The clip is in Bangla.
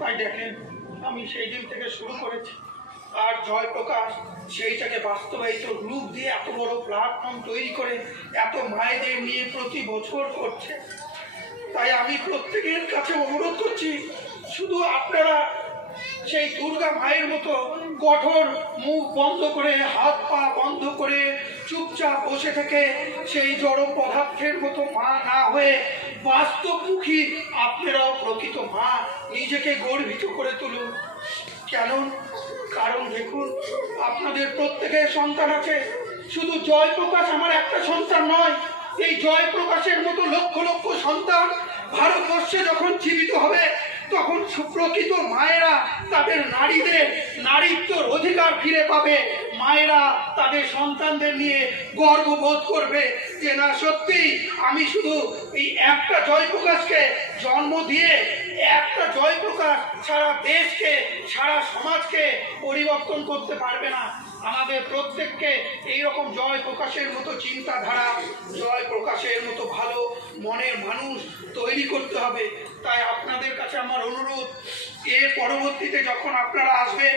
তাই দেখেন আমি সেই দিন থেকে শুরু করেছি, আর জয়প্রকাশ সেইটাকে বাস্তবায়িত রূপ দিয়ে এত বড় প্ল্যাটফর্ম তৈরি করে এত মায়েদের নিয়ে প্রতি বছর করছে। তাই আমি প্রত্যেকের কাছে অনুরোধ করছি, শুধু আপনারা সেই দুর্গা মায়ের মতো কঠোর মুখ বন্ধ করে, হাত পা বন্ধ করে চুপচাপ বসে থেকে সেই জড় পদার্থের মতো মা না হয়ে বাস্তবমুখী আপনারাও প্রকৃত মা নিজেকে গর্বিত করে তুলুন। কেন? কারণ দেখুন, আপনাদের প্রত্যেকের সন্তান আছে। শুধু জয়প্রকাশ আমার একটা সন্তান নয়, এই জয়প্রকাশের মতো লক্ষ লক্ষ সন্তান ভারতবর্ষে যখন জীবিত হবে, তখন সুপ্রকৃত মায়েরা তাদের নারীদের নারীত্বর অধিকার ফিরে পাবে। মায়েরা তাদের সন্তানদের নিয়ে গর্ববোধ করবে যে না, সত্যি আমি শুধু এই একটা জয়প্রকাশকে জন্ম দিয়ে, একটা জয়প্রকাশ সারা দেশকে, সারা সমাজকে পরিবর্তন করতে পারবে না। আমাদের প্রত্যেককে এইরকম জয়প্রকাশের মতো চিন্তাধারা, জয়প্রকাশের মতো ভালো মনের মানুষ তৈরি করতে হবে। তাই আপনাদের কাছে আমার অনুরোধ, এর পরবর্তীতে যখন আপনারা আসবেন